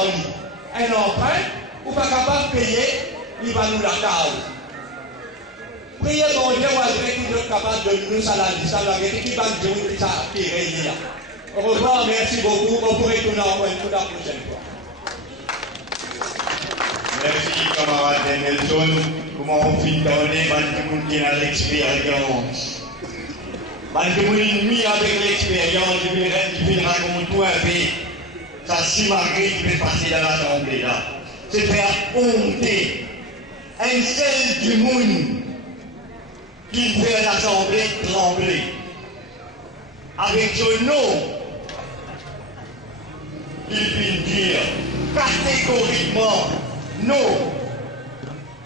un emprunt, ou pas capable de payer, il va nous la cause. Priez bon Dieu, ou avec qui nous capable de nous salarier, qui va nous dire ça qui est. Au revoir, merci beaucoup. On pourrait tourner encore une fois la prochaine fois. Merci, camarade Nelson. Comment on finit d'orner, qui a l'expérience. Mis avec l'expérience, je vais raconter tout un peu. Ça, si Marguerite peut passer dans l'assemblée là, c'est faire honter un seul du monde qui fait l'assemblée trembler. Avec ce nom, il peut dire catégoriquement non.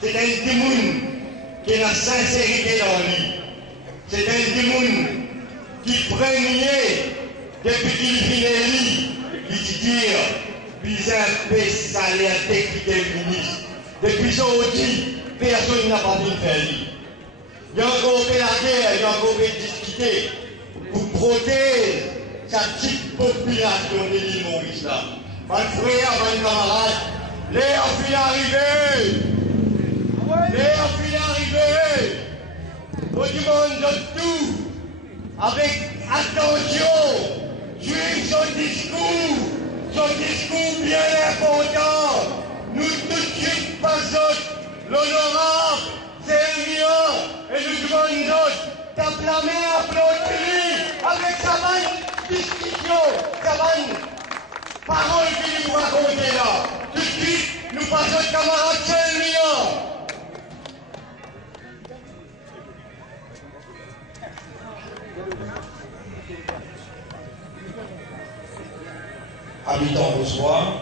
C'est un démon qui a la sincérité dans lui. C'est un démon qui prégnait depuis qu'il vient lui. Il dit, puis un peu salaire technique ministre. Depuis aujourd'hui, personne n'a pas pu faire lui. Il y a encore fait la guerre, il y a encore fait discuter pour protéger sa petite population de l'île Maurice là. Mon frère, mon camarade, l'air finit arrivé. L'air finit arrivé. Tout le monde de tout, avec attention. Suivre son discours bien important. Nous tout de suite passons l'honorable Sermian et nous demandons d'acclamer, applaudir avec sa bonne discussion, sa bonne parole qu'il nous raconte là. Tout de suite, nous passons le camarade Sermian. Habitants Rozois,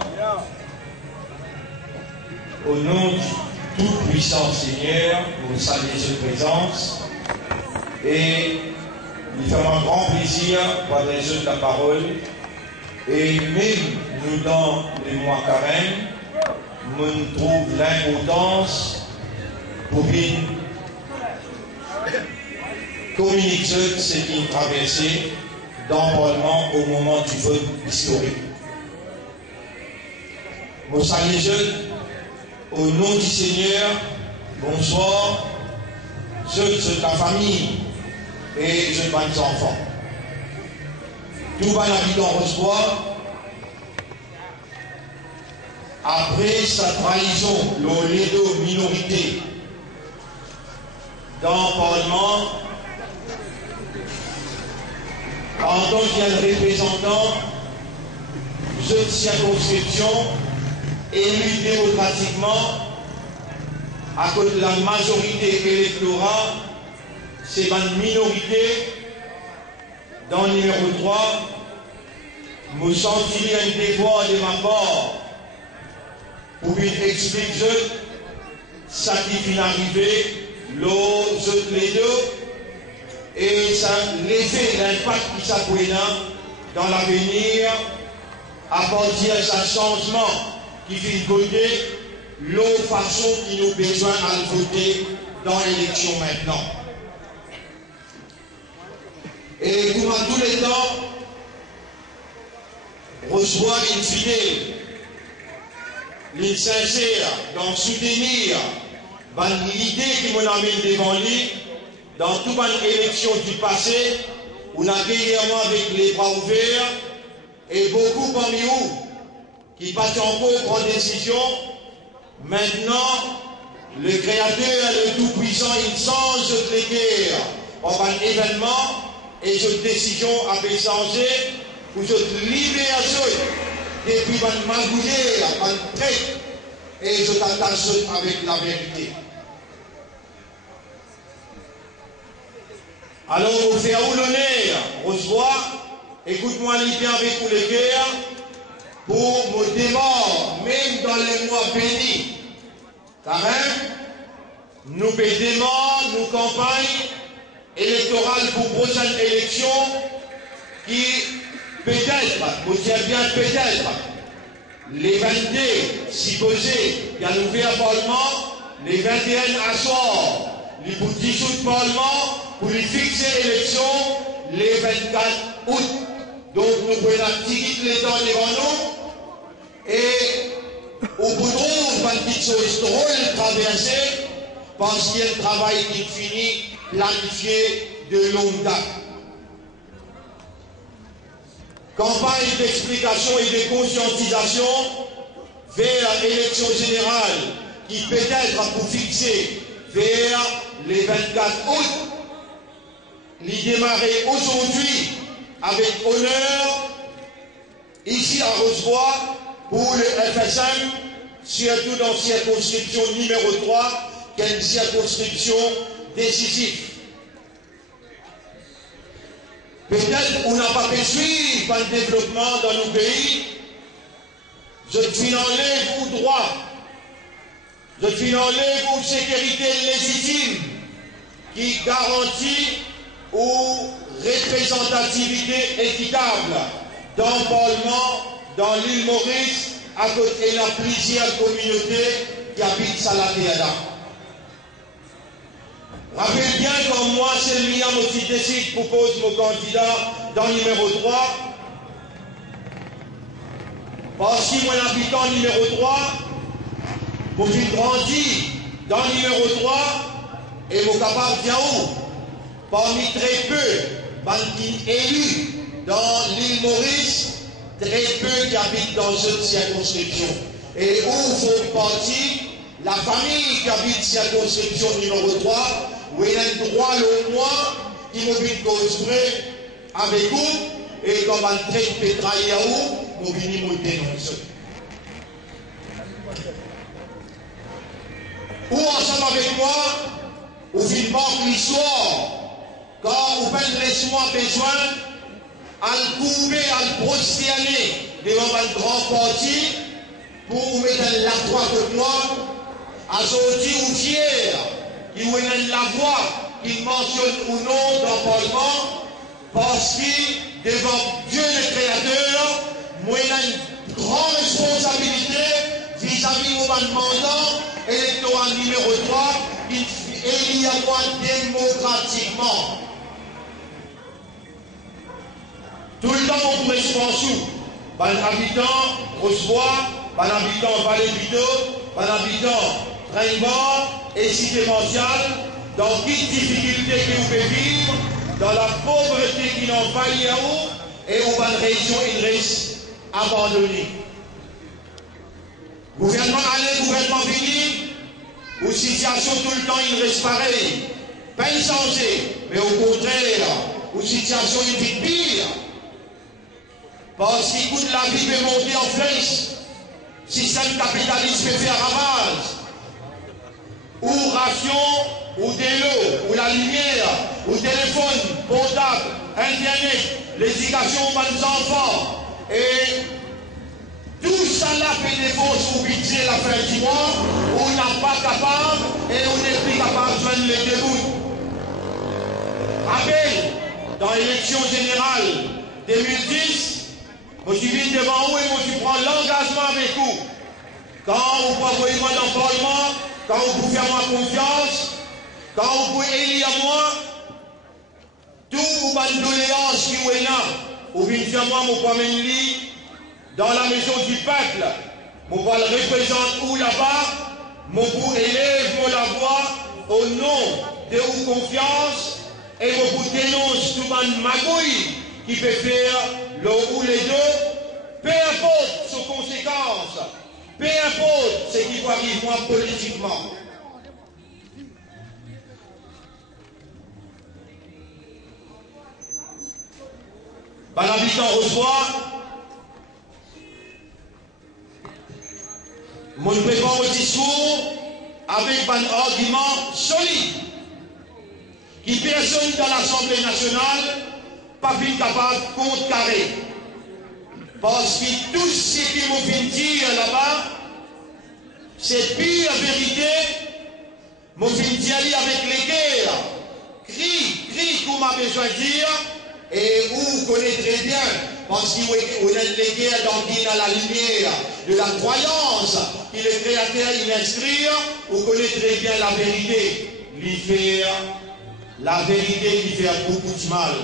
au nom du tout-puissant Seigneur, nous saluons cette présence et nous faisons un grand plaisir d'adresser la parole et même nous dans les mois carême, nous trouvons l'importance pour communiquer ce qui est traversé dans le Parlement au moment du vote historique. Nous saluons au nom du Seigneur, bonsoir, ceux de la famille et ceux de mes enfants. Tout le habitant Rozois, après sa trahison, les deux minorités dans le Parlement, en tant que représentant de cette circonscription, élu démocratiquement à cause de la majorité électorale, c'est une minorité dans le numéro 3, me sentirai un devoir de ma part pour expliquer ce qui vient d'arriver, les deux, et ça l'effet, l'impact qui s'appelle dans l'avenir à partir de ce changement qui vient voter, l'autre façon qui nous besoin à voter dans l'élection maintenant. Et comme à tous les temps, Rozois une fidèle, une sincère dans soutenir l'idée qui m'en amène devant lui dans toute une élection du passé, on a régulièrement avec les bras ouverts et beaucoup parmi vous qui passent encore prendre des décisions. Maintenant, le Créateur, le Tout-Puissant, il change les guerres par un événement et cette décision a été changée pour cette libération depuis une magouillère, une traite et cette attention avec la vérité. Alors, on fait à l'honneur, Rozois, écoute-moi bien avec tous les cœurs, pour me démarrer, même dans les mois bénis. Car nous démarrer nos campagnes électorales pour prochaine élection qui peut-être, vous dites bien peut-être, les 22, si posé, il y a l'ouvert Parlement, les 21 à soir, les pour dissoudre Parlement, pour les fixer l'élection les 24 août. Donc nous prenons un petit les temps devant nous et pour trouver une petite chose drôle traversée, parce qu'il y a un travail qui finit planifié de longue date. Campagne d'explication et de conscientisation vers l'élection générale qui peut-être pour fixer vers les 24 août. Il démarrer aujourd'hui avec honneur ici à Rosebois pour le FSM, surtout dans circonscription numéro 3, qui est une circonscription décisive. Peut-être qu'on n'a pas pu suivre le développement dans nos pays. Je suis enlève aux droits, je suis enlève aux sécurités légitimes qui garantit aux représentativité équitable dans le Parlement, dans l'île Maurice, à côté de la plusieurs communautés qui habitent Salatéada. Rappelez bien comme moi, c'est Liam aussi décide pour poser mon candidat dans le numéro 3. Parce que mon habitant numéro 3, pour qu'il grandisse dans le numéro 3, et mon capable de où parmi très peu élus dans l'île Maurice, très peu qui habitent dans cette circonscription. Et où font partie la famille qui habite circonscription numéro 3, où il a un droit le mois qui m'a vu construire avec vous, et comme un trait de pétraille à où, nous venons nous dénoncer. Ou ensemble avec moi, vous venez manquer l'histoire, quand vous faites laisse-moi besoin, à le couper, à le prosterner devant un grand parti, pour vous mettre la croix contre moi, à sortir ou fier, qui vous donne la voix, qui mentionne ou non dans le Parlement, parce que devant Dieu le Créateur, moi j'ai une grande responsabilité vis-à-vis de mon mandat électoral numéro 3, élu à moi démocratiquement. Tout le temps, on pourrait se penser, par habitant Rosebois, par habitant Vallée-Vito, par habitant Trainbord et Cité Mondiale, dans quelle difficulté que vous pouvez vivre, dans la pauvreté qui envahit à vous, et où une région il reste abandonnée. Gouvernement allé, gouvernement fini, ou situation tout le temps il reste pareil, pas changé, mais au contraire, ou situation il vit pire. Parce qu'il coûte la vie peut monter en flèche, système capitaliste peut faire ravage, ou ration, ou de l'eau, ou la lumière, ou téléphone, portable, internet, l'éducation aux nos enfants, et tout ça là peut défoncer au budget la fin du mois, où on n'est pas capable, et on n'est plus capable de joindre les débuts. Rappel, dans l'élection générale 2010, moi je viens devant vous et moi je prends l'engagement avec vous. Quand vous pouvez moi dans le Parlement, quand vous pouvez faire moi confiance, quand vous pouvez élire moi, tout vos doléances qui vous est là, vous venez faire moi, vous pouvez m'élire dans la maison du peuple. Vous pouvez le représenter où là-bas, vous pouvez élève la voix au nom de vos confiance et vous pouvez dénoncer tout le monde magouille qui peut faire le ou les deux, peu importe ses conséquences, peu importe ce qui va arriver moi politiquement. Par l'habitant Rosebois, moi je prépare un discours avec un argument solide qui personne dans l'Assemblée nationale pas vite capable de contrecarrer. Parce que tout ce qui vous vient dire là-bas, c'est pire vérité, vous vient dire avec les guerres. Crie qu'on m'a besoin de dire, et vous connaissez très bien, parce que vous êtes les guerres dans la lumière de la croyance que le Créateur il inscrit, vous connaissez très bien la vérité. La vérité qui fait beaucoup de mal.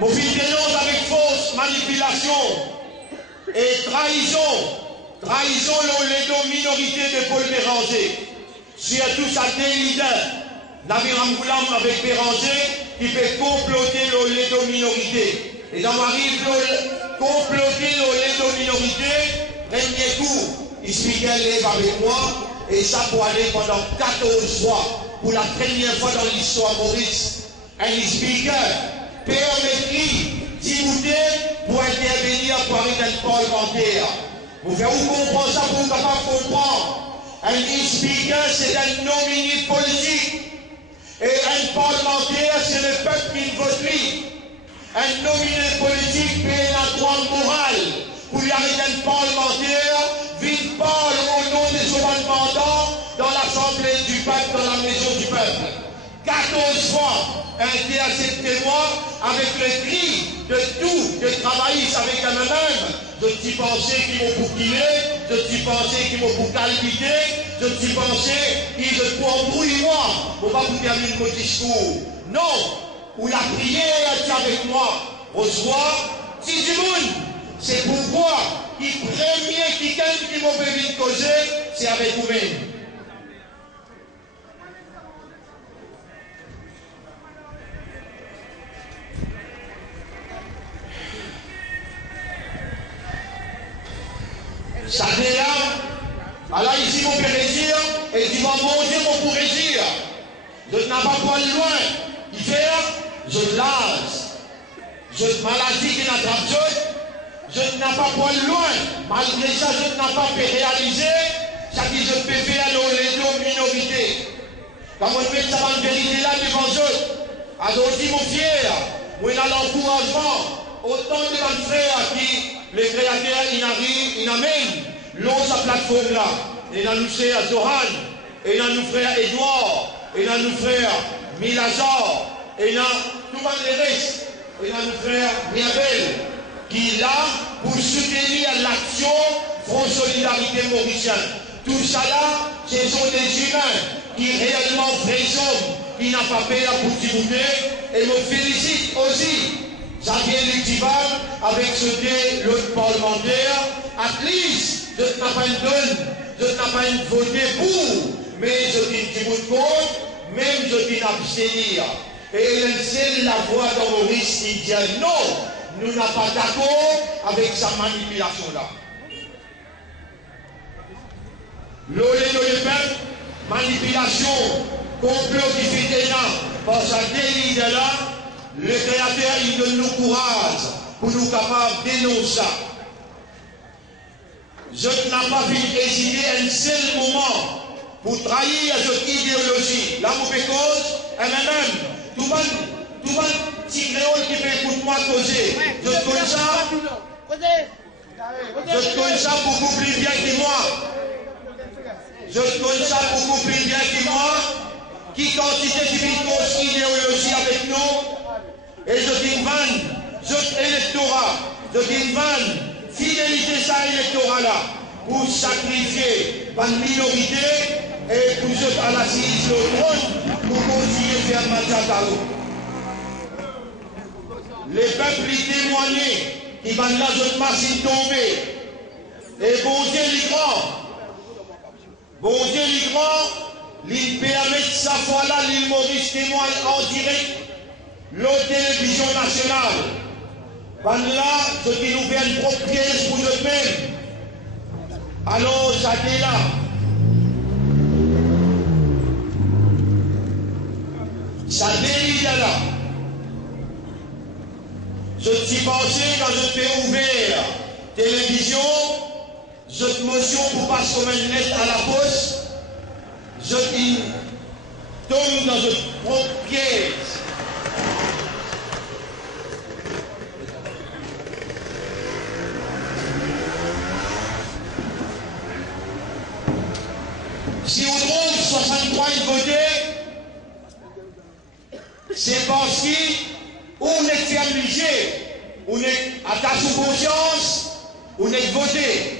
Mon fils dénonce avec fausse manipulation Et trahison les minorités de Paul Béranger. Surtout sa leader, Nabiram Goulam avec Béranger, qui fait comploter les minorités. Et dans m'arrive comploter les minorités, premier coup, Ismigel lève avec moi, et ça pour aller pendant 14 fois, pour la première fois dans l'histoire Maurice, un speaker permettit d'immuter pour intervenir pour arrêter un parlementaire. Vous faites où comprendre ça pour vous capable de comprendre. Un speaker, c'est un nominé politique. Et un parlementaire, c'est le peuple qui vote lui. Un nominé politique paie la droit morale pour lui arrêter un parlementaire, vite parle au nom des mandants dans l'Assemblée du peuple, dans la maison du peuple. 14 fois, interceptez-moi avec le cri de tout, de travaillistes avec un même. Je t'y pensais qu'ils m'ont bouclé, je t'y pensais qu'ils m'ont boucalité, je t'y pensais qu'ils me embrouillent moi. Pour pas vous terminer mon discours. Non, ou la prière est avec moi. Reçois, si du monde, c'est pourquoi qui premier qui gagne qui m'a fait causer, c'est avec vous-même. Ça fait là, alors ici mon plaisir, et tu vas manger mon plaisir. Je n'ai pas pour aller loin. Il fait, je lâche. Je maladie qui n'attrape je n'ai pas pour aller loin. Malgré ça, je n'ai pas pu réaliser ce que je peux faire dans les deux minorités. Quand on met ça en vérité là devant eux, alors dit mon fier, moi il a l'encouragement, autant de mes frères qui, les créateurs, ils amènent l'autre plateforme là. Et dans nous frères Zohan, et dans nous frères Edouard, et dans nous frères Milazar, et dans tout le monde les restes, et dans nous frères Miabel, qui est là pour soutenir l'action Front Solidarité Mauricien. Tout ça là, ce sont des humains qui réellement vrais hommes, qui n'ont pas peur pour t'immuter, et me félicite aussi. Xavier Lutival, avec ce l'autre parlementaire, at least, je n'ai pas une donne, je n'ai pas une voté pour, mais je dis que contre, même je dis abstenir. Et c'est la voix dans Maurice qui dit non, nous n'avons pas d'accord avec sa manipulation-là. Le peuple, manipulation, complot qui fait des gens, par sa délit de là, le créateur, il donne nous courage pour nous capables de dénoncer ça. Je n'ai pas pu hésiter un seul moment pour trahir cette idéologie. La mauvaise cause, elle-même, tout le monde, petit créole qui fait écoute moi causer. Je connais ça. Je connais ça beaucoup plus bien que moi. Je connais ça beaucoup plus bien que moi. Qui quantité qui fait une cause idéologie avec nous. Et je dis je électorat, je dis fidélité ça électorat là, pour sacrifier par minorité et pour ceux à l'assise le trône pour continuer à faire Mathiataro. Les peuples y témoignaient qui van là cette machine tombée. Et bon Dieu les grands, il permet sa foi là, l'île Maurice témoigne en direct. L'autre télévision nationale. Par là, ce qui nous fait une propre pièce pour nous-mêmes. Alors, ça est là. Ça délie là. Je t'y pensais quand je t'ai ouvert télévision, je te motion pour passer comme une lettre à la poste, je t'y tombe dans une propre pièce. Si on trouve 63 votés, c'est parce qu'on est fermigé, on est attaché sous conscience, on est voté.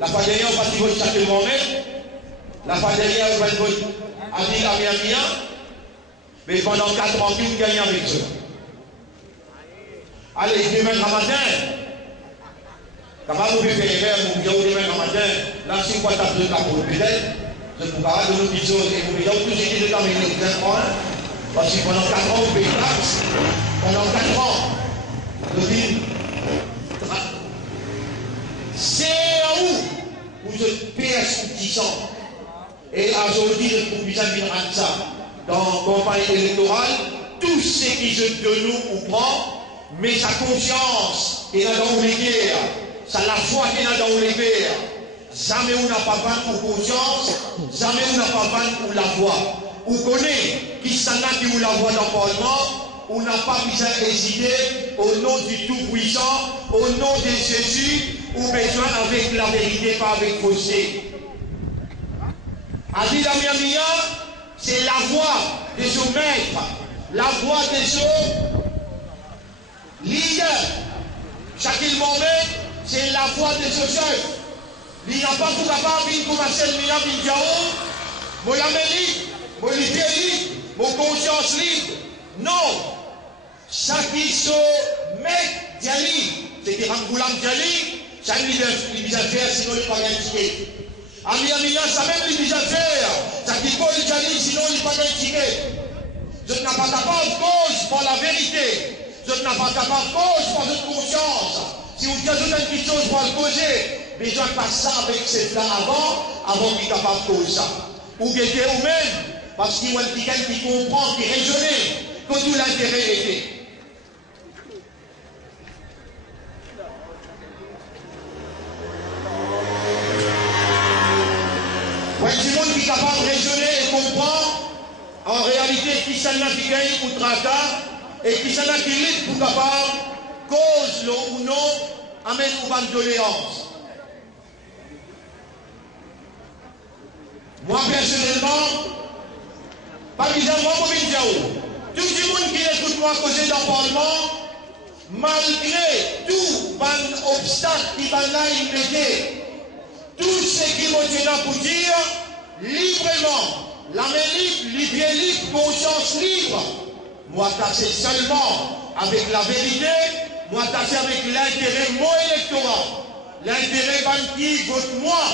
La fois dernière, on va voter chaque moment-même. La fois dernière, on va voter à Miami. Mais pendant 4 ans, on gagne avec eux. Allez, demain matin, Capable de faire mon vidéo demain matin, là, si vous taper le capot, peut-être, je vous parle de nos petites choses, et vous vidéo, tout ce qui est de t'amener au point, parce que pendant 4 ans, vous payez taxe, pendant 4 ans, je dis, c'est à où vous êtes persistants. Et aujourd'hui, je trouve bien ça dans la campagne électorale, tout ce qui se de nous ou prend, mais sa conscience est dans les guerres, ça la foi qui est dans les guerres. Jamais on n'a pas vanne pour conscience, jamais on n'a pas vanne pour la voix. On connaît qui s'en a qui ou la voix dans le Parlement, on n'a pas besoin d'hésiter au nom du Tout-Puissant, au nom de Jésus, ou besoin avec la vérité, pas avec fausseté. Adila Miamia, c'est la voix de son maître, la voix de son leader. Chaque moment, c'est la voix de son chef. Il n'y a pas tout capable de commencer le Miam Indiao, mon Amélie, mon Libéry, mon conscience libre. Non. Chaque qui se met Diali, c'est-à-dire Angoulam Diali, ça ne lui a fait, sinon il n'y a pas de ticket. Ami Amina, ça même lui a fait, ça qui peut lui Diali, sinon il n'y a pas de ticket. Je n'ai pas capable cause pour la vérité. Je n'ai pas capable cause pour votre conscience. Si vous dites une petite chose pour le causer, besoin de passer avec ces plans avant qu'il soit capable de causer ça. Ou guetter vous-même, parce qu'il y a quelqu'un qui comprend, qui raisonne, que tout l'intérêt était. Ouais, c'est le monde qui est capable de raisonner et comprendre en réalité qui s'en a qui gagne pour tracas et qui s'en a qui lutte pour capable cause ou non amène ou pas de doléance. Moi personnellement, pas bizarre, moi pour dire tout le monde qui écoute moi causer dans le Parlement, malgré tout ban obstacle qui va là il mettait, tout ce qui me tient pour dire librement, la main libre, les pieds libres, conscience libre, moi tasser seulement avec la vérité, moi tasser avec l'intérêt mon électorat, l'intérêt banquier vote moi,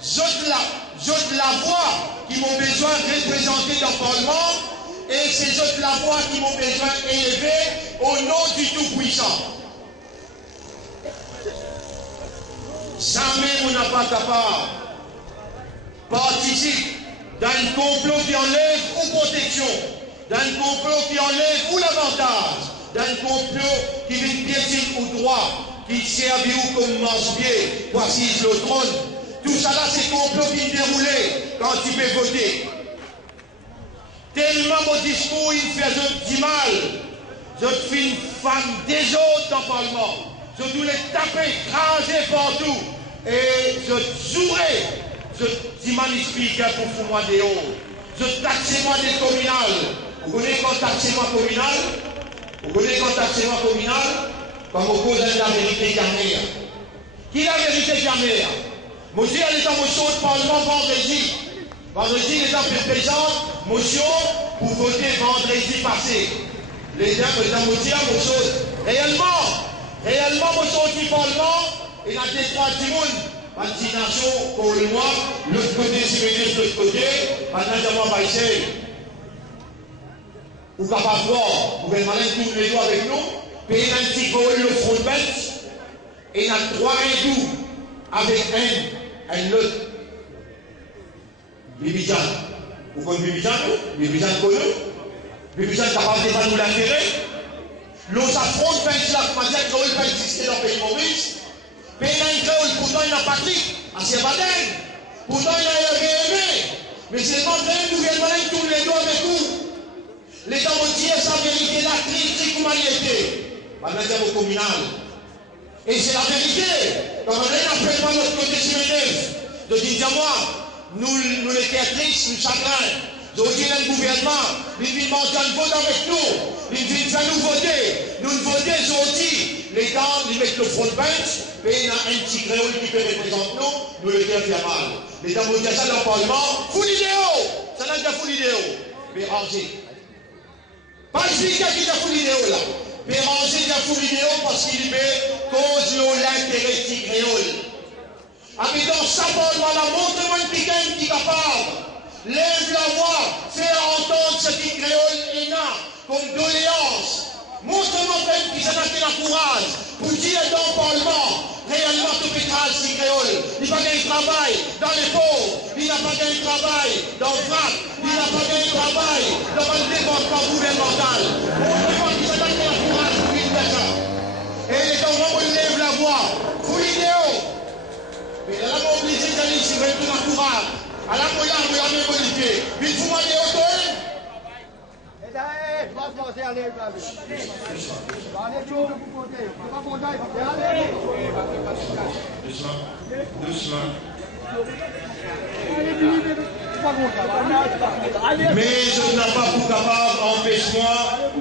j'ôte la voix qui m'ont besoin de représenter dans le Parlement et c'est autres la voix qui m'ont besoin d'élever au nom du Tout-Puissant. Jamais on n'a pas capable participe dans un complot qui enlève ou protection, dans un complot qui enlève ou l'avantage, dans un complot qui vient piétiner au droit, qui sert comme manche-pied, voici le trône. Tout ça là, c'est complot qui est déroulé quand tu peux voter. Tellement mon discours, il fait du mal. Je suis une femme des autres dans le Parlement. Je dois les taper, écraser partout. Et je jouerai. Je dis magnifique pour fou moi des hauts. Je taxe moi des communales. Vous connaissez quand taxe moi communal? Vous connaissez quand taxe moi communal? Comme au cause de la vérité jamais. Qui la vérité jamais? Motion, elle est en motion de Parlement vendredi. Vendredi, les gens présentent motion pour voter vendredi passé. Les gens présentent motion, réellement, motion du Parlement, il y a des trois du monde. Vaccination pour le mois, l'autre côté, si vous de l'autre côté, maintenant, va essayer. Ou capable de voir, vous pouvez malin tous les jours avec nous, payer un petit vol le front bench, et il y a 3 hindous avec un autre. Bibijan. Vous connaissez Bibijan? Bibijan connu. Bibijan capable de faire nous l'intérêt. L'on s'affronte, là, comment dire, qu'on peut exister dans le pays Maurice. Pays d'un pourtant il n'a pas dit. C'est pas dingue. Pourtant il a aimé. Mais c'est pas dingue, nous venons là, tous les deux avec vous. Les gens vont dire sa vérité, la critique, comment il était. Maintenant, c'est au communal. Et c'est la vérité. Quand on est après moi, notre côté sur de dire, moi, nous les théâtristes, nous chagrins. Aujourd'hui, le gouvernement, il vient manger un vote avec nous. Il vient faire nous voter. Nous voter aujourd'hui. Les gens, ils mettent le front bench, et il y a un petit créole qui peut représenter nous, nous le faire mal. Les gens vont dire ça dans le Parlement. Fou l'idéo. Ça n'a pas fou l'idéo. Mais rangez. Pas expliquer qui a fou l'idéo là. Mais ranger la fou l'idéo parce qu'il met cause l'intérêt l'intérêt de créole. Avec dans sa parole, voilà, montre-moi une piquette qui est capable. Lève la voix, fais entendre ce qui créole est là, comme doléance. Montre-moi même qui s'en a fait la courage pour dire dans le Parlement, réellement tout pétrage si créole. Il n'a pas gagné travail dans les pauvres, il n'a pas gagné travail dans le frac, il n'a pas gagné travail dans le département gouvernemental. Montre-moi qui s'en a fait la courage pour une personne. Et les gens vont lève la voix, pour l'idéo. Mais là, on est obligé d'aller sur tout la courage. À la moyenne, vous l'avez modifié. Mais vous m'avez automne. Mais je n'ai pas pour capable empêche-moi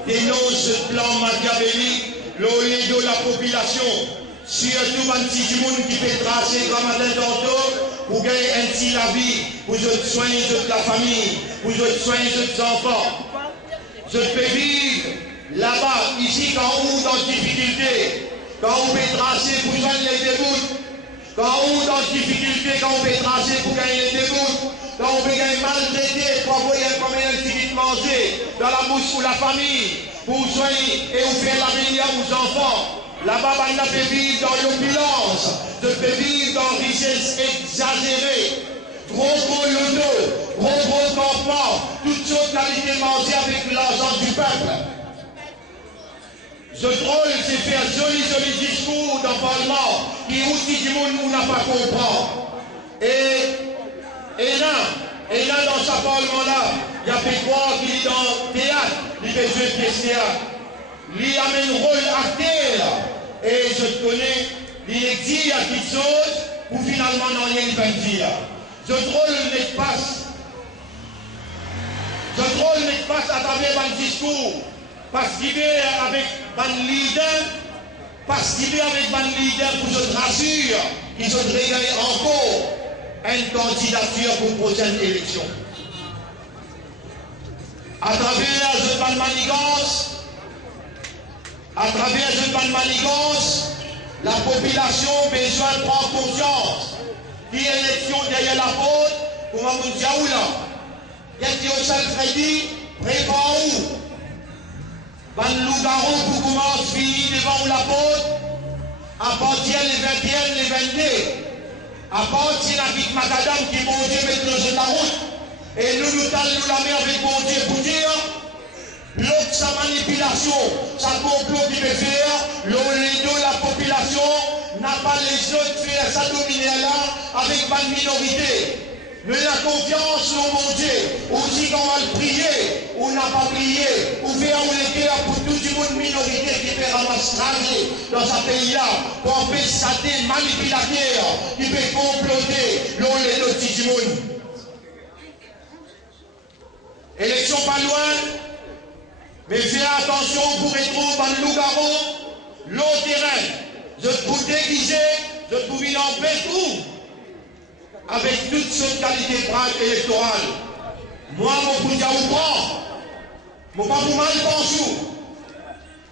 dénonce ce plan machiavélique, l'oyer de la population. Surtout un petit monde qui peut tracer comme un tantôt pour gagner un petit la vie, pour soigner toute la famille, pour soigner tous les enfants. Je peux vivre là-bas, ici, quand on est dans difficulté, quand on peut tracer pour joindre les débouts, quand on est dans difficulté, quand on peut tracer pour gagner les débouts, quand on peut gagner maltraité pour envoyer un combien de tickets manger dans la bouche pour la famille, pour soigner et pour faire l'avenir aux enfants. Là-bas, on peut vivre dans l'opulence, je peux vivre dans la richesse exagérée. Gros loto, gros campement, toutes choses qualité manger avec l'argent du peuple. Ce drôle, c'est faire joli discours dans le Parlement qui aussi du monde n'a pas comprendre. Et là, dans ce Parlement-là, il y a fait croire qu'il est dans le théâtre, il fait jouer pièce théâtre. Il amène un rôle acteur. Et je te connais, il dit à quelque chose pour finalement n'en rien dire. Ce drôle n'est pas à travers un discours, parce qu'il est avec un leader, pour que je te rassure, qu'il se réveille encore une candidature pour la prochaine élection. À travers cette manigance, la population a besoin de prendre conscience. Qui élection derrière la faute, pour ma moun Diaoula. Qu'est-ce que ça Freddy, prépare où? Van Lougaro pour commencer fini devant la faute, à partir les 21, les 22. À partir avec Macadam qui bon Dieu mettre le jeu de la route. Et nous talons la mer avec bon Dieu pour dire, l'autre sa manipulation, sa complot qui veut faire, la population n'a pas les autres faire ça dominer là avec une minorité. Mais la confiance dans mon Dieu, aussi quand on va le prier, on n'a pas prié, on fait un cœur pour tout le monde minorité qui fait ramasser dans ce pays-là, pour empêcher ça des manipulateurs qui peut comploter le petit monde. Élection pas loin, mais fais attention pour retrouver dans le Lougaro, l'autre terrain. Je peux déguiser, je peux venir en pétrou, avec toutes sortes de qualités électorales. Moi, mon coup de prend, mon pas pour mal pensou,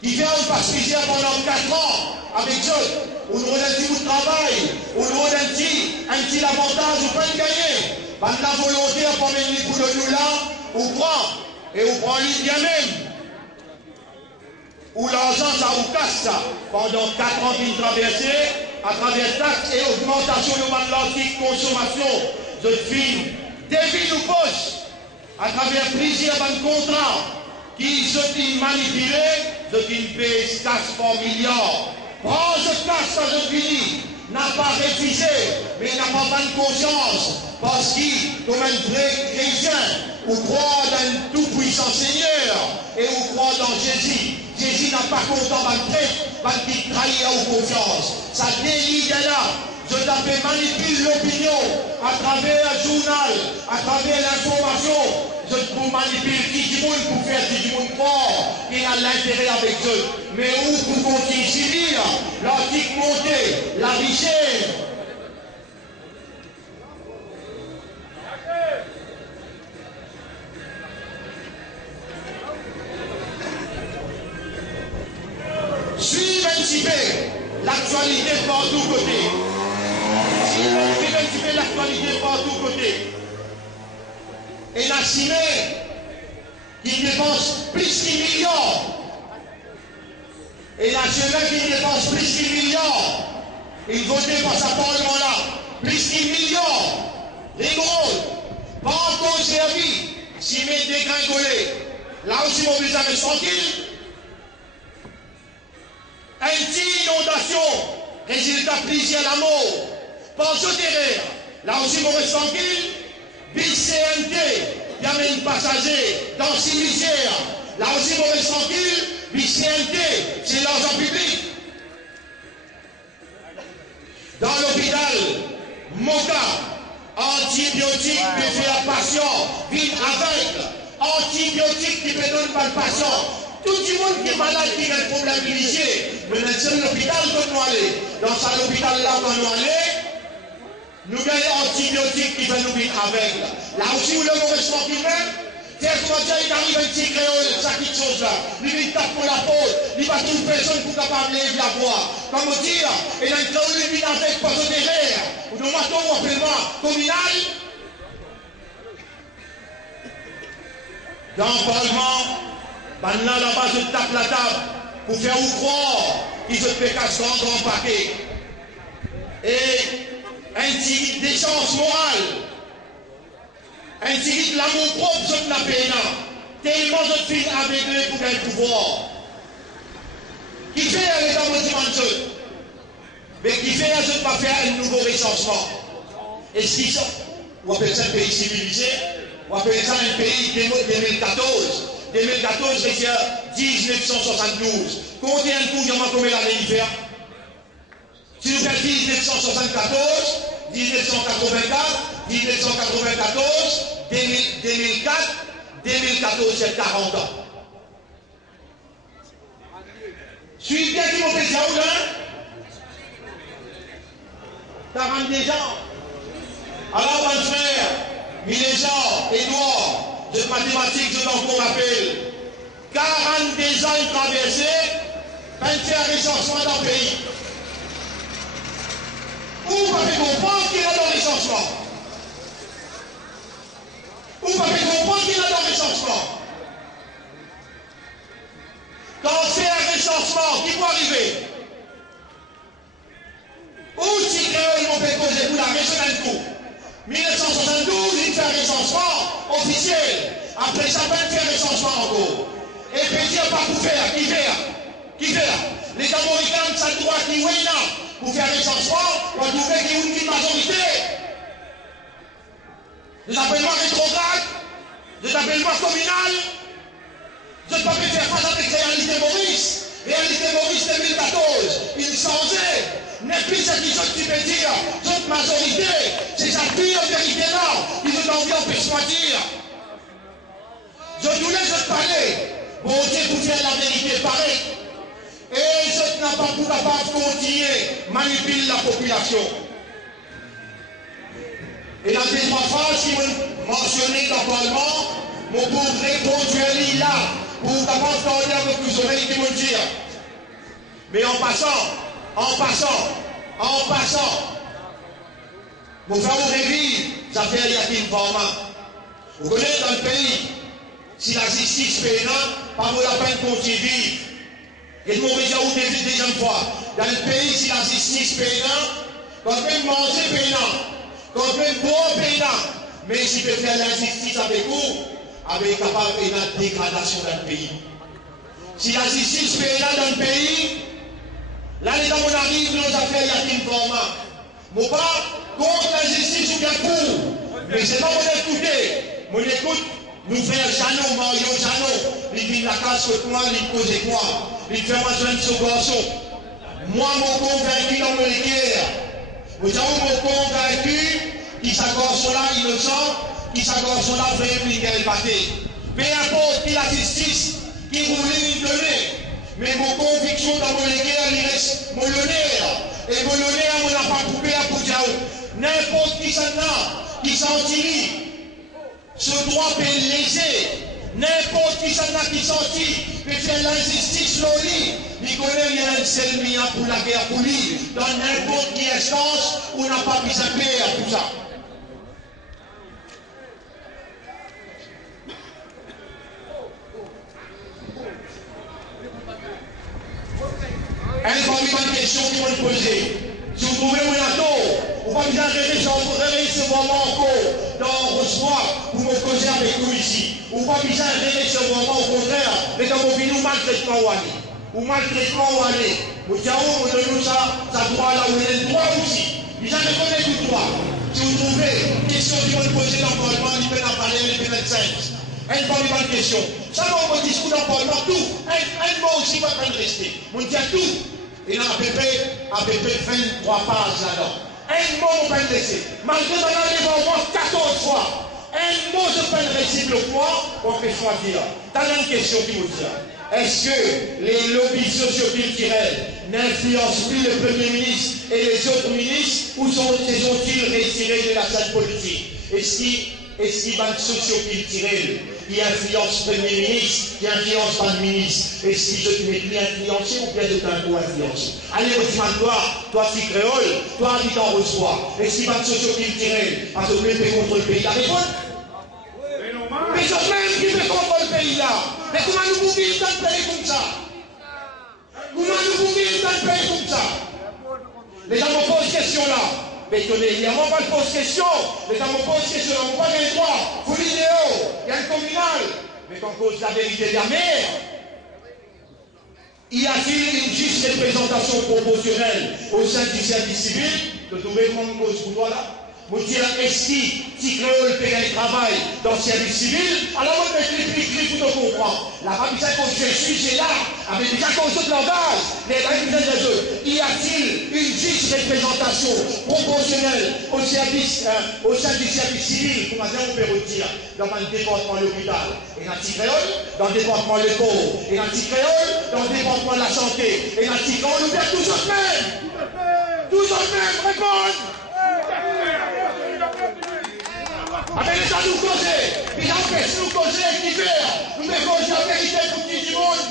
qui fait un passager pendant 4 ans, avec eux, on a un petit bout de travail, on a un petit avantage, on peut gagner. Par la volonté, pour mettre les coups de nous là, on prend, et on prend lui bien même. Où l'argent, ça vous casse ça. Pendant 4 ans qu'il traversait, à travers taxes et augmentation de l'Atlantique, consommation, je filme des villes ou poches, à travers plusieurs contrats qui sont manipulés, je filme paye casse par milliard. Prends ce casse, ça je finis, n'a pas refusé, mais n'a pas de conscience, parce qu'il, comme un vrai chrétien, on croit dans un tout-puissant Seigneur, et on croit dans Jésus. Jésus n'a pas content d'un traite, qui trahit aux confiance. Ça délie de là. Je t'appelle manipule l'opinion à travers un journal, à travers l'information. Je vous manipule qui du monde pour faire du monde fort, qui a l'intérêt avec eux. Mais où pour continuer civil, l'antique montée, la richesse. Suivez un petit peu l'actualité par tous côtés. Qui veut tuer l'actualité par tous côtés. Et la Chimée, qui dépense plus d'1 milliard. Et la Chimée qui dépense plus d'1 milliard. Il votait par sa parlement-là. Plus d'1 milliard. Les gros, pas encore servi. Chimée dégringolé. Là aussi, mon visage est tranquille. Une petite inondation. Résultat plaisir à la mort. Pensez au terrain. Là aussi, mon reste tranquille. Ville CNT, il y a même passager dans 6 misères. Là aussi, mon reste tranquille. Ville CNT, c'est l'argent public. Dans l'hôpital, Moka, antibiotiques peut faire patient, vite aveugle. Antibiotiques qui peut donner pas le patient. Tout le monde qui est malade, qui a un problème initié, le médecin de l'hôpital peut nous aller. Dans ça, l'hôpital là, quand nous aller, nous gagnons antibiotiques qui fait nous vite aveugle. Là aussi, où le mauvais sport qui même, faire comment dire, il arrive un petit créole, ça quitte chose là. Lui, il tape pour la faute, il va toute personne pour capable de la voix. Comme dire, il a un créole, il vient avec pas de derrière. Ou nous matons, ou appelle-moi, communal. Dans le Parlement, maintenant là-bas, je tape la table pour faire ou croire qu'ils se fait casser dans un grand paquet. Et un petit décence morale, un petit l'amour propre, je ne la paye pas. Tellement je suis aveuglé pour gagner le pouvoir. Qui fait l'état motivant de mais qui fait je ne pas faire un nouveau recensement. Et ce qui sont, on appelle ça un pays civilisé, on appelle ça un pays 2014. 2014, c'est 1972. Combien de coups, il y a combien d'années il fait? Si nous faisons 1974, 1984, 1994, 2004, 2014, c'est 40 ans. Suis bien qui m'ont fait ça, ou 42 ans. Alors, mon frère, Miléjean, Edouard, de mathématiques, je t'en rappelle, 42 ans ils traversé, 21 recensement dans le pays. Où vous pouvez comprendre qu'il est dans le recensement? Où vous pouvez comprendre qu'il est dans le recensement? Quand on fait un recensement, qui peut arriver? Où si créole m'ont fait poser pour la région d'un coup? 1972, il fait un recensement officiel. Après ça, il fait un recensement encore. Et puis dire pas pour faire, qui fait? Qui fait? Les Américains, ça doit qui oui, là. Pour faire un recensement, on va trouver qu'il y a une majorité. Je t'appelle moi rétrograde, je t'appelle moi communal. Je ne peux pas faire face avec réalité Maurice. Réalité Maurice 2014, il changeait. N'est plus cette chose qui peut dire, toute majorité, c'est sa pire vérité là, qui nous envie en persuadir. Je voulais te parler, bon Dieu, pour faire la vérité pareille. Et je n'ai pas pour capable de continuer, manipuler la population. Et dans ces trois phrases qui m'ont mentionné dans le Parlement, mon pauvre répondre là, pour capable de parler avec vous oreilles qui m'ont dit. Mais en passant, pour faire vous revivre, ça fait il y a une format. Vous connaissez dans le pays, si la justice pénale, pas vaut la peine de continuer. Et je m'en vais déjà où deuxième fois. Dans le pays, si la justice pénale, quand même manger pénal, quand même boire pénal, mais si peut faire la justice avec vous, avec capable de dégradation dans le pays. Si la justice pénale dans le pays, là, les gens arrivent, nos affaires, il y a une format. Mon pas contre la justice ou bien pour. Mais c'est pas mon écouter. Mon écoute, nous faire Jeannot, Mario Jeannot. Il dit la casse que moi, il pose quoi. Il fait ma jeune ce garçon. Moi, mon convaincu dans mon guerre. Vous avez mon convaincu qui s'accorde là innocent, qui s'accorde là vrai, puis il pâté. Peu importe qui la justice, qui voulait donner. Mais mon conviction dans mon guerre, il reste mon honneur. Et mon honneur, on n'a pas coupé à Poudiaou. N'importe qui s'en a, qui s'en tire, ce droit peut léser N'importe qui s'en a qui sorti, peut faire l'injustice loli, il connaît rien de seul mien pour la guerre pour lui. Dans n'importe quelle instance, on n'a pas besoin de paix à tout ça. Une question qui vont poser. Si vous trouvez mon atout, vous pas besoin de ce moment encore dans recevoir pour me causer avec vous ici. Vous pas besoin de ce moment au contraire, mais dans vos vies, nous maltraitement ou aller. Ou maltraitement ou aller. Vous dites, vous donnez ça droit là où il est droit aussi. Ils ont reconnu tout droit. Si vous trouvez une question qui vont poser dans le Parlement, ils peuvent en parler, ils peuvent être simples. Une bonne question. Ça, dans mon discours dans le Parlement, tout. Un mot aussi va pas rester. On dit tout. Il a à peu près 23 pages là-dedans. Un mot, on peut le laisser. Malgré qu'on a levé au moins 14 fois. Un mot, je peux le laisser le fois, on peut choisir. T'as une question qui vous dit. Est-ce que les lobbies socioculturels n'influencent plus le Premier ministre et les autres ministres ou sont-ils retirés de la scène politique? Est-ce qu'il y a un socioculturel qui influence le Premier ministre, qui influence pas le ministre? Est-ce qu'il n'est plus influencé ou bien de un coup influencé? Allez, toi, si créole, toi, habitant Rosoir, est-ce qu'il y a un socioculturel parce que vous mettez contre le pays? La réponse? Mais c'est même qui fait contre le pays là. Mais comment nous pouvons vivre dans le pays comme ça? Comment nous pouvons vivre dans le pays comme ça? Les gens me posent question là. Mais il y a pas de pose question. Les gens me posent question là. On voit les droits. Vous l'idéo. Il y a une communale. Mais quand cause la vérité de la mer, y a-t-il une juste représentation proportionnelle au sein du service civil? De trouver mon cause pour toi là? Vous dire, est-ce si créole fait un travail dans le service civil, alors on met les pour te comprendre. La femme dit que je suis là, avec déjà qu'on saute langage, les règles des autres. Y a-t-il une juste représentation proportionnelle au sein du service civil, pour on peut redire, dans le département de l'hôpital, et dans le créole, dans le département de l'école, et dans le créole, dans le département de la santé, et dans le créole, nous perdons tous autres mêmes. Tous autres mêmes, répondent. Avec les gens nous causer, ils empêchent nous causer et qui faire. Nous devons causer la vérité pour tout le monde.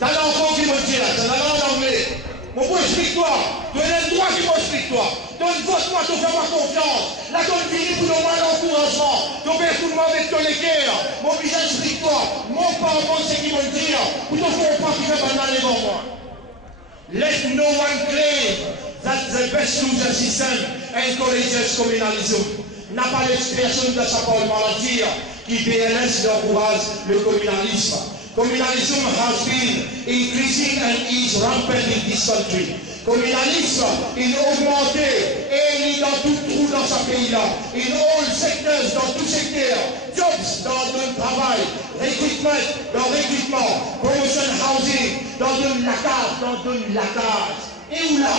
T'as l'enfant qui me dit là, t'as l'enfant anglais. Mon beau explique-toi, donne le droit qui m'explique-toi. Donne vote-moi, tu fais ma confiance. La donne fini pour donner l'encouragement. Tu fais tout le monde avec ton équerre. Mon visage explique-toi. Mon parent, c'est qui me dire. Pour te faire pas qui fait banal devant moi. Let no one claim that the best loser system encourages communalism. N'a pas l'expression de sa parole maladie qui PLS encourage le communalisme. Communalism has been increasing and is rampant in this country. Communalisme, il a augmenté et il est dans tout trou dans ce pays-là. In all sectors, dans tout secteur. Jobs, dans le travail. Recruitment, dans le recrutement. Promotion housing, dans le lacage, dans le lacage. Et où là?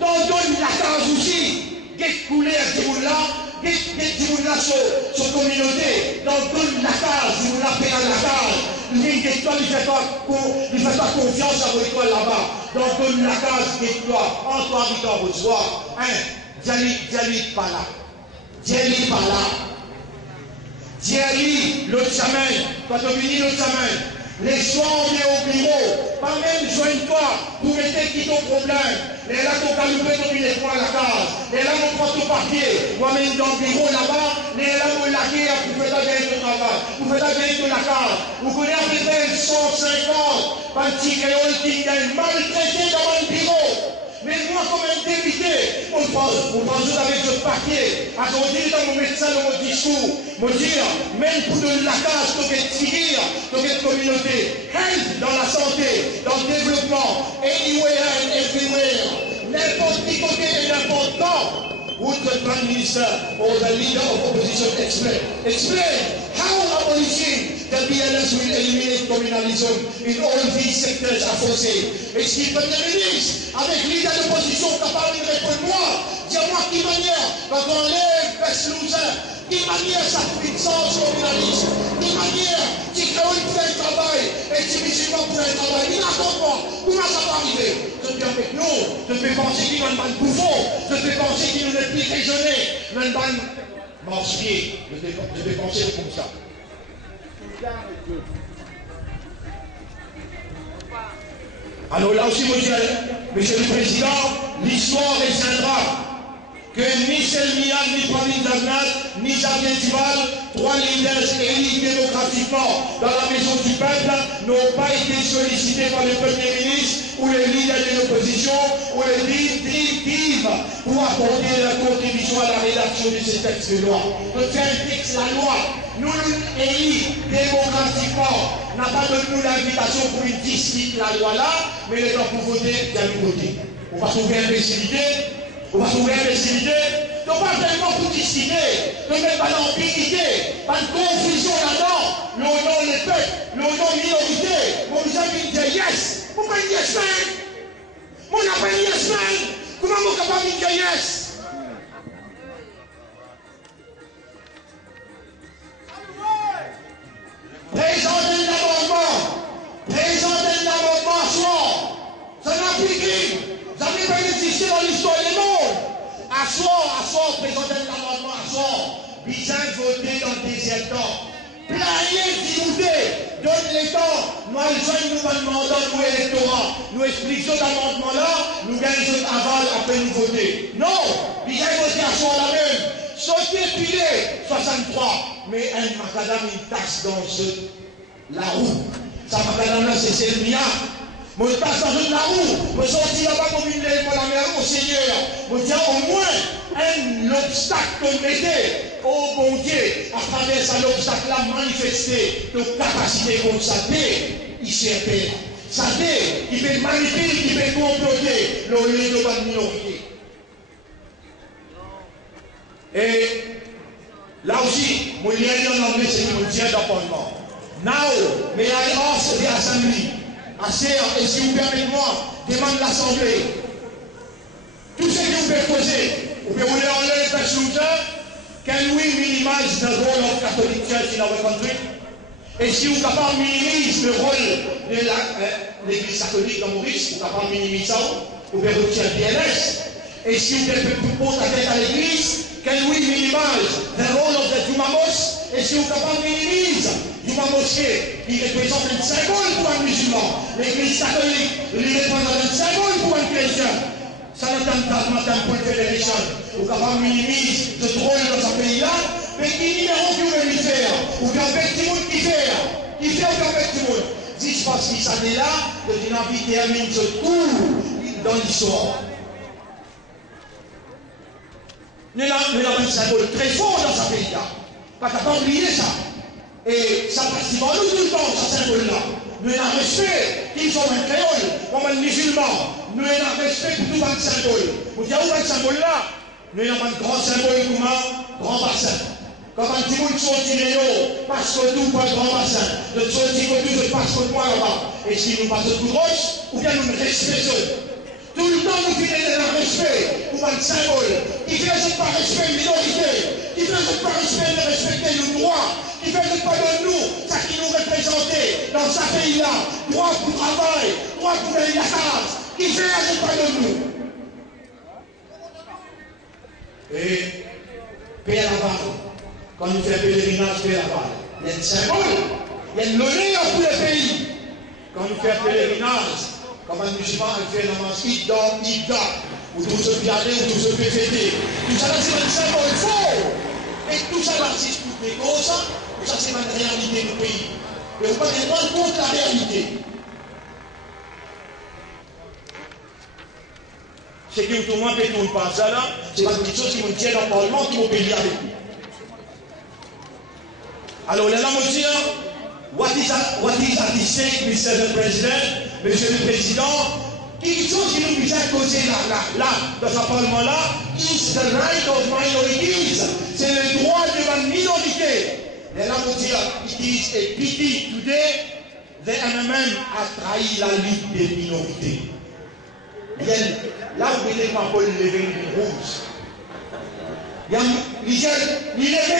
Dans le lacage aussi. Qu'est-ce que vous voulez à ce là? Qu'est-ce que vous voulez sur communauté? Dans le lacage, vous l'appelez un lacage. Il dit que toi, il ne fait pas confiance à votre école là-bas. Donc, donne la case de toi, en toi, habitant au soir. Diali pas là. Diali pas là. Diali l'autre semaine. Quand on finit l'autre semaine. Les soirs, on vient au bureau. Pas même joigne-toi pour mettre qui ton problème. Les là, ton calupé, ton les points à la case. Les là, on prend ton papier. Moi-même dans le bureau là-bas. Les là, on laquer pour faire la gagne de travail. Pour faire la gagne de la case. Vous connaissez à peu près 150 petits créoles qui gagnent maltraités dans le bureau. Mais moi, comme un député, on pense avec ce papier. À ce dire dans mon médecin, dans mon discours, me dire, même pour de la case, tu peux tirer, tu peux communauté. Health dans la santé, dans le développement, anywhere and everywhere. N'importe qui côté et n'importe quand. Would the Prime Minister or the leader of opposition explain how abolishing the BLS will eliminate communalism in all these sectors associated? Est-ce qu'il peut le ministre, avec leader d'opposition capable de répondre moi, dis-moi qui manière, quand on lève best loser, qui manière ça fait sens communalisme, qui manière qui crée une fait travail, et qui musulman pour un travail, il n'a pas comment ça va arriver? Je dis avec nous, te fait penser qu'il y a une bande bouffon, te fait penser qu'il nous est plus raisonné, une bande morse-pied, te fait penser comme ça. Alors là aussi, Monsieur le Président, l'histoire retiendra que ni Selmian, ni Pramine Dagnat, ni Xavier Duval, trois leaders élus démocratiquement dans la maison du peuple, n'ont pas été sollicités par le Premier ministre ou les leaders de l'opposition ou les Dream Team pour apporter la contribution à la rédaction de ces textes de loi. Nous faisons un texte, la loi, nous élus démocratiquement, n'a pas donné nous l'invitation pour une discute la loi là, mais les gens pour voter, bien nous voter. On va trouver imbécilité. On va trouver imbécilité. Donc pas tellement pour discuter, de mettre pas l'ambiguïté, pas de confusion là-dedans. Le nom des peuples, le nom des minorités. Mon visage il dit yes. Pourquoi il dit yes man? Mon appel yes man. Comment mon capable de dire yes? Présentez l'amendement. Présentez l'amendement à soi. Ça n'a plus qui. Ça n'a pas existé dans l'histoire du monde. À soi, présentez l'amendement à soi. Bizarre voter dans le deuxième temps. Planier d'immuter. Donne les temps. Nous allons nous demander nous électorat. Nous expliquons cet amendement-là. Nous gagnons aval après nous voter. Non. Bizarre voter à soi la même. Sauter pilé. 63. Mais un macadam une taxe dans la roue. Ça macadam là c'est Selmia. Mon taxe dans la roue. Mon sorti là-bas comme une lèvre pour la mer au Seigneur. Mon tiens au moins un obstacle qu'on mettait au bon Dieu à travers ça l'obstacle là manifesté de capacité comme ça il s'est fait. Ça il fait manipuler, il fait comploter le lieu de la minorité. Et là aussi, mon lien en anglais, c'est qu'il me tient d'appointement. Now, may I ask the assembly, et si vous permettez-moi, demande l'assemblée. Tout ce que vous pouvez poser, vous pouvez vous enlever le shooter, can we minimize the role of Catholic Church in our country? Et si vous êtes capable de minimiser le rôle de l'Église catholique dans Maurice, vous êtes capable de minimiser ça, vous pouvez retirer le PNS. Et si vous pouvez poser la tête à l'Église, can we minimize the role of the Juma Mosque? Et si vous êtes capable de minimiser Juma Mosquée, qui représente un symbole pour un musulman, l'Église catholique, il représente un symbole pour un chrétien. Ça n'a pas de point de fédération. Vous êtes capable de minimiser ce rôle dans ce pays-là, mais qui numéro que vous voulez faire? Ou bien avec tout le monde qui fait ou bien avec tout le monde? Si parce qu'il s'en est là, que tu n'as pas terminé ce tour dans l'histoire. Nous avons un symbole très fort dans ce pays-là. Pas capable d'oublier ça. Et ça passe devant nous tout le temps, ce symbole-là. Nous avons un respect, qu'ils sont un créole, comme un musulman. Nous avons un respect pour tout un symbole. Vous dites où est ce symbole-là? Nous avons un grand symbole comme un grand bassin. Quand un petit bout de sorti Léo, passe que tout pour un grand bassin. De sorti que tout, je passe que moi là-bas. Et si nous passons tout roche, ou bien nous respectons. Tout le temps, nous finissons dans le respect pour un symbole. Qui fait pas respect une minorité. Qui fait pas respect de respecter nos droits. Qui fait pas de nous, ça qui nous représentait dans ce pays-là. Droit pour travail, droit pour la case. Qui fait pas de nous. Et Père Laval, quand nous faisons pèlerinage Père Laval, il y a un symbole, il y a une l'honneur pour le pays. Quand nous faisons pèlerinage, comme un musulman, il fait namaz, il dort, ou tout se piader, ou tout se fêter. Tout ça, c'est un symbole fort. Et tout ça, c'est toutes les causes, tout ça, c'est une réalité du pays. Et vous pouvez prendre compte de la réalité. C'est que tout le monde peut tout le passer là, c'est pas quelque chose qui me tient dans le Parlement, qui m'obéit avec vous. Alors, là, on dit, what is at stake, Mr. President? Monsieur le Président, quelque chose qui nous vient causer là, dans ce Parlement-là, is the right of minorities. C'est le droit de la minorité. Et là, on dit, it is a pity today, the MMM a trahi la lutte des minorités. Là, vous mettez ma Paul lever une rouge. Il lève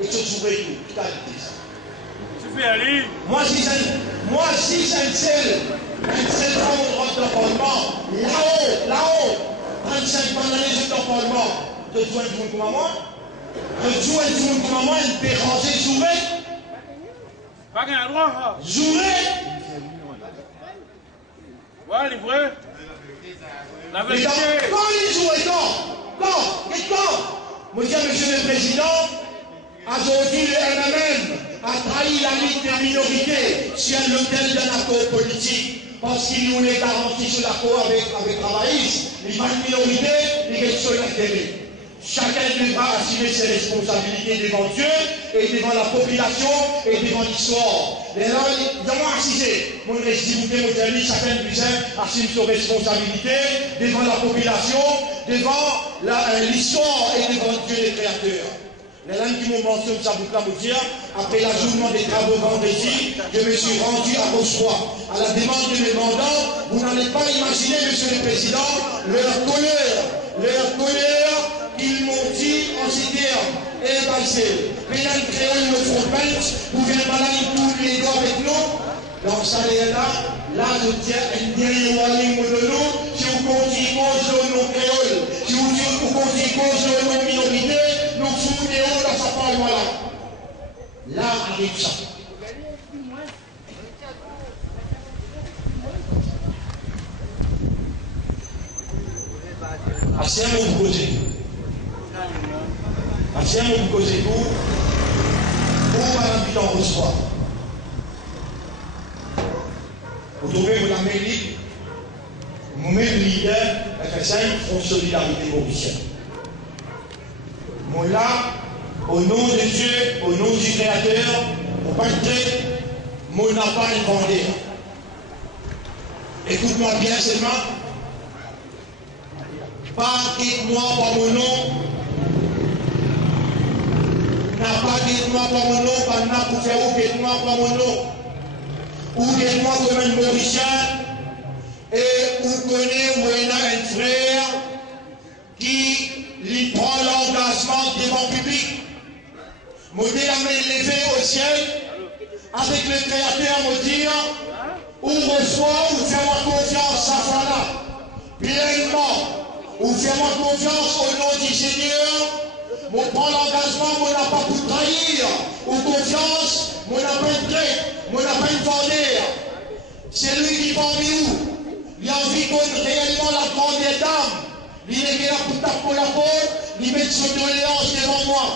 et se souvient tout. Moi, si c'est un seul 27 ans on rentre dans le Parlement, là-haut, 35 bonnes années dans le Parlement. Je joue un tout le monde comme moi. Je joue un tout le monde comme moi, une déranger, jouer. Pas qu'un droit. Jouer. Ouais, livré. La vérité. Quand il joue, et quand moi, je dis à monsieur le Président, aujourd'hui le MMM a trahi la Ligue des minorités sur l'autel d'un accord politique. Parce qu'il nous est garanti sur l'accord avec Travaillis, les minorités, les questions de la télé. Chacun devra assumer ses responsabilités devant Dieu et devant la population et devant l'histoire. Et là, dans moi assisé, mon estimé, mon ami, chacun de nous assume ses responsabilités devant la population, devant l'histoire et devant Dieu les créateurs. Les langues qui m'ont mentionné ça vous dire, après l'ajoutement des travaux vendredi, je me suis rendu à Rocheroy. À la demande de mes mandats, vous n'allez pas imaginer, monsieur le Président, leur colère qu'ils m'ont dit en ces termes. Et passé, Pénal créole me font peinte, vous venez malade tous les doigts avec nous. Donc ça est là je tiens un dernier warning de nous, si vous continuez cause de nos créoles, si vous continuez cause de nos minorités, nous foutons dans sa parole là. Là arrive ça. Assez un mot pour causer. Assez un mot pour causer pour Madame Piton Rocheroy. Vous trouvez mon Amérique, mon-même leader, FSN, Front Solidarité Mauricienne. Moi là, au nom de Dieu, au nom du Créateur, pour pas entrer, moi n'a pas une vendée. Écoute-moi bien seulement. Pas quitte-moi par mon nom. N'a pas quitte-moi par mon nom, pas n'a pour faire ou quitte-moi par mon nom. Ou quitte-moi comme un Mauricien. Et vous connaissez, moi, un frère qui lui prend l'engagement devant le public. Moi, la main levée au ciel, avec le Créateur, me dire, ou reçois, ou fais-moi confiance, ça voilà, pleinement, ou fais-moi confiance au nom du Seigneur, moi prends l'engagement, moi n'a pas pour trahir, ou confiance, moi n'a pas une traite, moi n'a pas une vendeur. C'est lui qui parmi nous, il a envie qu'on réellement la grande dame. Il est là pour taper la porte, il met son doléance devant moi.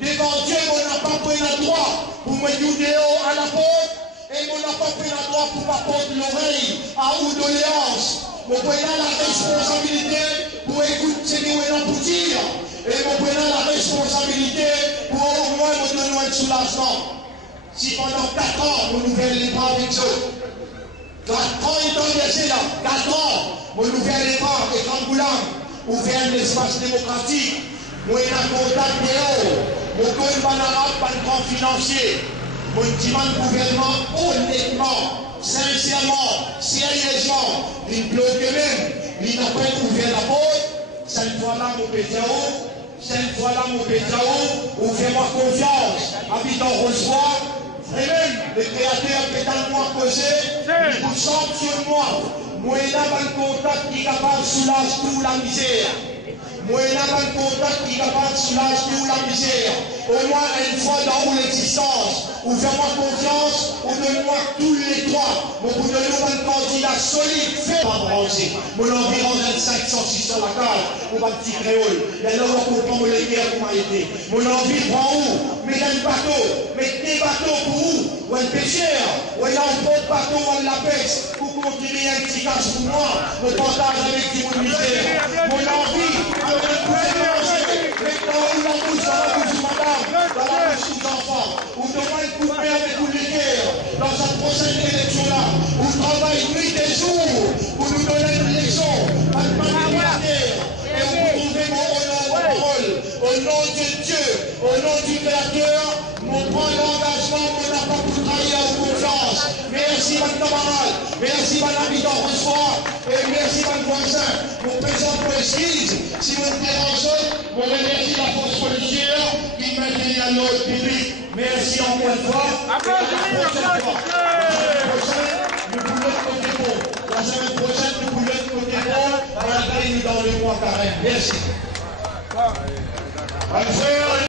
Devant Dieu, on n'a pas pris le droit pour me dire à la porte, et on n'a pas pris le droit pour m'apporter l'oreille à une doléance. On prend la responsabilité pour écouter ce que nous pour dire, et on prend la responsabilité pour au moins me donner un soulagement. Si pendant 4 ans, on nous fait les bras avec eux, 4 ans, il est engagé là, 4 ans, on nous fait les bras et Kamboulam, ouvert un espace démocratique, moi, il a contact mon code arabe, pas de grand financier. Mon demande gouvernement honnêtement, sincèrement, sérieusement, il bloque même, il n'a pas ouvert la porte. 5 fois là, mon pétao, 5 fois là, mon pétao, ouvrez-moi confiance, habitant Rocheroy. Vraiment, le Créateur qui est en moi causé, il vous sanctionne moi. Moi, il a un contact qui est capable de soulager toute la misère. Moi, il a un contact qui est capable de soulager toute la misère. Au moins une fois dans l'existence, ou fais-moi confiance, ou donne-moi tous les droits. Mon bout de nous, un candidat solide, fait pas brancher. Mon environ 2500, 600 la case, pour un petit créole. Et là, on comprend les guerres pour m'a été. Mon envie prend où? Mais un bateau, mais des bateaux pour où? Ou un pêcheur, ou un autre bateau, ou un la pêche, pour continuer un petit cash pour moi, mon partage avec du monde misère. Mon envie, maintenant, où la bouche dans la bouche, madame, dans la bouche des enfants, ou demain une coupée avec tous les guerres, dans cette prochaine élection-là, où travaille nuit et jour, pour nous donner une leçon, pas de manipulateur, et où vous trouvez mon honneur, mon parole, au nom de Dieu, au nom du Créateur, mon prend l'engagement, mon n'a pas pour trahir à confiance. Merci, mon camarade, merci, mon habitant Rocheroy, et merci, mon voisin, mon présent pour l'excuse, si vous me dérangez, je remercie la force policière qui maintient à l'ordre public. Merci encore une fois. Applaudissements, nous voulons compter pour. La semaine prochaine, nous pouvons être côté bon, malgré nous dans le mois carré. Merci.